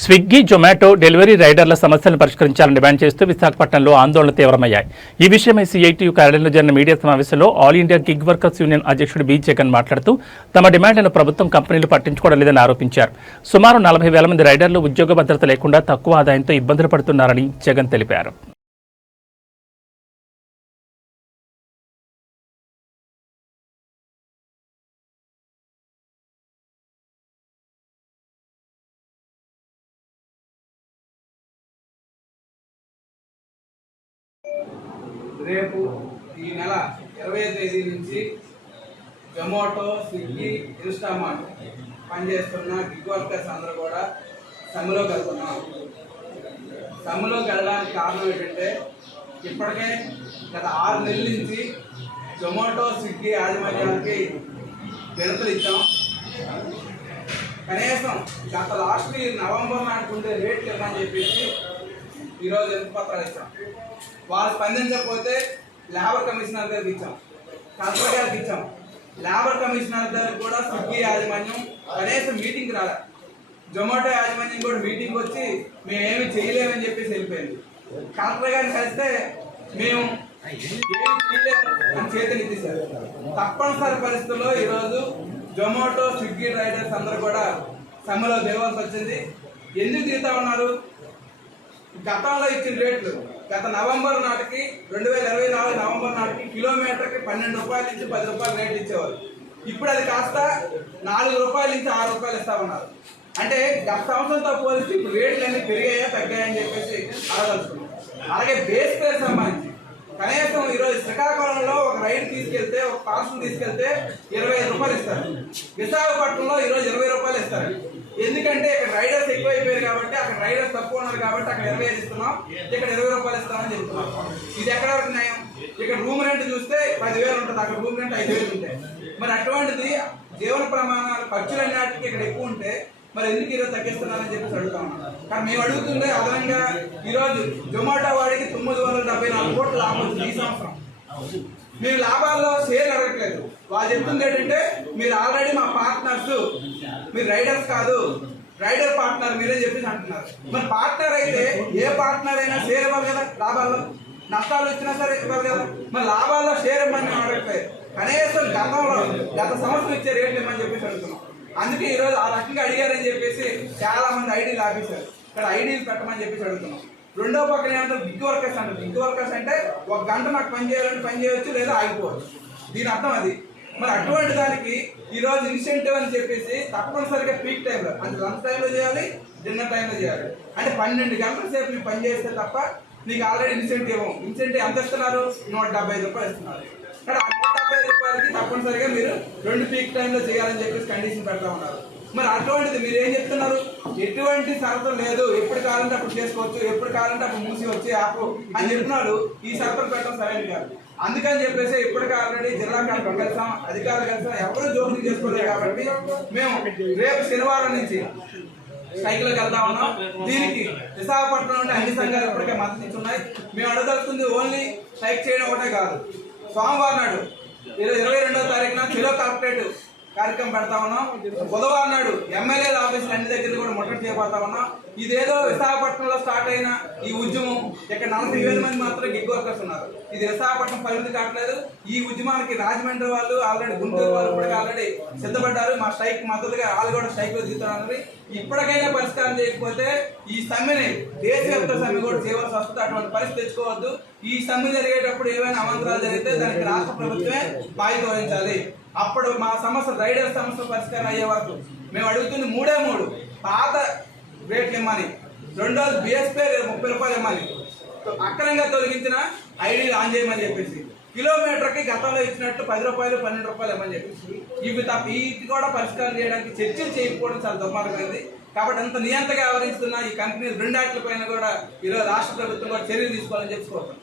Swiggy, Zomato delivery రైడర్ల సమస్యలను పరిష్కరించాలని demand చేస్తూ విశాఖపట్నంలో ఆందోళనలు తీవ్రమయ్యాయి. ఈ విషయమై సిఐటియు కార్యాలయంలో జరిగిన మీడియా సమావేశంలో all India gig workers union అధ్యక్షుడు బి జగన్ మాట్లాడుతూ తమ డిమాండ్లను ప్రభుత్వం, కంపెనీలు పట్టించుకోవడం లేదని ఆరోపించారు. సుమారు 40,000 మంది రైడర్లు ఉద్యోగ భద్రత లేకుండా తక్కువ ఆదాయంతో ఇబ్బందులు పడుతున్నారని జగన్ తెలిపారు. రేపు ఈ నెల 20వ తేదీ నుంచి జొమాటో, స్విగ్గీ, ఇన్స్టామార్ట్ పనిచేస్తున్న గిగ్ వర్కర్స్ అందరూ కూడా సమ్మెలోకి వెళ్తున్నాం. సమ్మెలోకి వెళ్ళడానికి కారణం ఏంటంటే ఇప్పటికే గత 6 నెలల నుంచి జొమాటో, స్విగ్గీ యాజమాన్యానికి వినతులు ఇచ్చాం. కనీసం గత లాస్ట్ నవంబర్ నాటికి ఉండే రేట్లు ఇవ్వమని చెప్పేసి ఈరోజు వినతి పత్రాలు ఇచ్చాం. వాళ్ళు స్పందించకపోతే లేబర్ కమిషనర్ గారికి ఇచ్చాం, కలెక్టర్ గారికి ఇచ్చాం. లేబర్ కమిషనర్ గారికి కూడా స్విగ్గీ యాజమాన్యం కనీసం మీటింగ్కి రాలే. జొమాటో యాజమాన్యం కూడా మీటింగ్కి వచ్చి మేమేమి చేయలేమని చెప్పేసి వెళ్ళిపోయింది. కలెక్టర్ గారిని కలిస్తే మేము అని చేతులు ఎత్తేసారు. తప్పనిసరి పరిస్థితుల్లో ఈరోజు జొమాటో, స్విగ్గీ రైడర్స్ అందరూ కూడా సమ్మెలో దిగవలసి వచ్చింది. ఎందుకు దిగుతా ఉన్నారు? గతంలో ఇచ్చిన రేట్లు గత నవంబర్ నాటికి 2024 నవంబర్ నాటికి కిలోమీటర్కి 12 రూపాయల నుంచి 10 రూపాయలు రేట్లు ఇచ్చేవారు. ఇప్పుడు అది కాస్త 4 రూపాయల నుంచి 6 రూపాయలు ఇస్తా ఉన్నారు. అంటే గత సంవత్సరంతో పోలిస్తే ఇప్పుడు రేట్లు అన్ని పెరిగాయా తగ్గాయని చెప్పేసి అడగలుగుతున్నాం. అలాగే బేస్ ఫేర్ సంబంధించి కనీసం ఈరోజు శ్రీకాకుళంలో ఒక రైడ్ తీసుకెళ్తే, ఒక పార్సల్ తీసుకెళ్తే 25 రూపాయలు ఇస్తారు. విశాఖపట్నంలో ఈరోజు 20 రూపాయలు ఇస్తారు. ఎందుకంటే ఇక్కడ రైడర్స్ ఎక్కువైపోయారు కాబట్టి, అక్కడ రైడర్స్ తక్కువ ఉన్నారు కాబట్టి అక్కడ 25 ఇస్తున్నాం, ఇక్కడ 20 రూపాయలు ఇస్తామని చెప్తున్నాం. ఇది ఎక్కడ వరకు న్యాయం? ఇక్కడ రూమ్ రెంట్ చూస్తే 10,000 ఉంటుంది, అక్కడ రూమ్ రెంట్ 5,000 ఉంటాయి. మరి అటువంటిది జీవన ప్రమాణాలు ఖర్చులు అన్నిటికీ ఇక్కడ ఎక్కువ ఉంటే మరి ఎందుకు ఈరోజు తగ్గిస్తున్నారని చెప్పేసి అడుగుతా ఉన్నాం. కానీ మేము అడుగుతుంటే అదనంగా ఈరోజు జొమాటో వాడికి 974 కోట్ల లాభం వచ్చింది ఈ సంవత్సరం. మేము లాభాల్లో షేర్ అడగట్లేదు. వాళ్ళు చెప్తుంది ఏంటంటే మీరు ఆల్రెడీ మా పార్ట్నర్స్, మీరు రైడర్స్ కాదు, రైడర్ పార్ట్నర్ మీరే చెప్పేసి అంటున్నారు. మరి పార్ట్నర్ అయితే ఏ పార్ట్నర్ అయినా షేర్ ఇవ్వాలి కదా, లాభాల్లో నష్టాలు వచ్చినా సరే ఇవ్వాలి కదా. మరి లాభాల్లో షేర్ ఇవ్వమని అడగట్లేదు. కనీసం గత సంవత్సరం ఇచ్చే రేట్లు ఇవ్వమని చెప్పేసి అడుగుతున్నాం. అందుకే ఈరోజు ఆ రకంగా అడిగారని చెప్పేసి చాలా మంది ఐడీలు ఆపేశారు. ఇక్కడ ఐడీలు పెట్టమని చెప్పేసి అడుగుతున్నాం. రెండో పక్కన ఏమంటారు? గిగ్ వర్కర్స్ అంటారు. గిగ్ వర్కర్స్ అంటే 1 గంట నాకు పని చేయాలంటే పని చేయవచ్చు, లేదా ఆగిపోవచ్చు. దీని అర్థం అది. మరి అటువంటి దానికి ఈరోజు ఇన్సెంటివ్ అని చెప్పేసి తప్పనిసరిగా పీక్ టైంలో, అంటే లంచ్ టైంలో చేయాలి, డిన్నర్ టైంలో చేయాలి. అంటే 12 గంటల సేపు నీకు పని చేస్తే తప్ప నీకు ఆల్రెడీ ఇన్సెంటివ్ ఎంత ఇస్తున్నారు? 175 రూపాయలు ఇస్తున్నారు. కానీ ఆ 175 రూపాయలకి తప్పనిసరిగా మీరు 2 పీక్ టైంలో చేయాలని చెప్పేసి కండిషన్ పెడతా ఉన్నారు. మరి అటువంటిది మీరు ఏం చెప్తున్నారు? ఎటువంటి షరతులు లేదు, ఎప్పుడు కావాలంటే అప్పుడు చేసుకోవచ్చు, ఎప్పుడు కావాలంటే అప్పుడు మూసి వచ్చి ఆపు అని చెప్తున్నాడు. ఈ షరతులు పెట్టడం సరైనది కాదు. అందుకని చెప్పేసి ఇప్పటికే ఆల్రెడీ జిల్లా కలెక్టర్ కలిసాం, అధికారులు కలిసాం, ఎవరు జోక్యం చేసుకోలేదు. కాబట్టి మేము రేపు శనివారం నుంచి స్ట్రైక్లోకి వెళ్తా ఉన్నాం. దీనికి విశాఖపట్నం నుండి అన్ని సంఘాలు ఇప్పటికే మద్దతు ఇస్తున్నాయి. మేము అడగలుగుతుంది ఓన్లీ స్ట్రైక్ చేయడం ఒకటే కాదు, సోమవారం నాడు 22వ తారీఖున చెలో కలెక్టరేట్ కార్యక్రమం పెడతా ఉన్నాం. బుధవారం నాడు ఎమ్మెల్యేల ఆఫీసులు అన్ని దగ్గర కూడా ముట్టడి చేయబోతా ఉన్నాం. ఇదేదో విశాఖపట్నంలో స్టార్ట్ అయిన ఈ ఉద్యమం ఇక్కడ 40,000 మంది మాత్రం గిగ్ వర్కర్స్ ఉన్నారు. ఇది విశాఖపట్నం పరిమితి కావట్లేదు. ఈ ఉద్యమానికి రాజమండ్రి వాళ్ళు ఆల్రెడీ, గుంటూరు వాళ్ళు కూడా ఆల్రెడీ సిద్ధపడ్డారు. మా స్ట్రైక్ మద్దతుగా వాళ్ళు కూడా స్ట్రైక్ లో దిగుతున్నారు. ఇప్పటికైనా పరిష్కారం చేయకపోతే ఈ సమ్మెని దేశవ్యాప్త సమ్మె కూడా చేయవలసి వస్తుంది. అటువంటి పరిస్థితి తెచ్చుకోవద్దు. ఈ సమ్మె జరిగేటప్పుడు ఏమైనా అమంతరాలు జరిగితే దానికి రాష్ట్ర ప్రభుత్వమే బాధ్యత వహించాలి. అప్పుడు మా సమస్య, రైడర్ సమస్య పరిష్కారం అయ్యే వరకు మేము అడుగుతుంది 3 పాత రేట్లు ఇమ్మని, రెండోది బిఎస్పీ 30 రూపాయలు ఇమ్మని, అక్రమంగా తొలగించిన ఐడీలు ఆన్ చేయమని చెప్పేసి, కిలోమీటర్కి గతంలో ఇచ్చినట్టు 10 రూపాయలు 12 రూపాయలు ఇవ్వమని చెప్పేసి, ఇవి తప్ప ఇది కూడా పరిష్కారం చేయడానికి చర్చలు చేయకపోవడం చాలా దుర్మార్గమైంది. కాబట్టి అంత నియంతగా వ్యవహరిస్తున్న ఈ కంపెనీ 2 యాక్ట్ల పైన కూడా ఈరోజు రాష్ట్ర ప్రభుత్వం కూడా చర్యలు తీసుకోవాలని చెప్పుకోవచ్చు.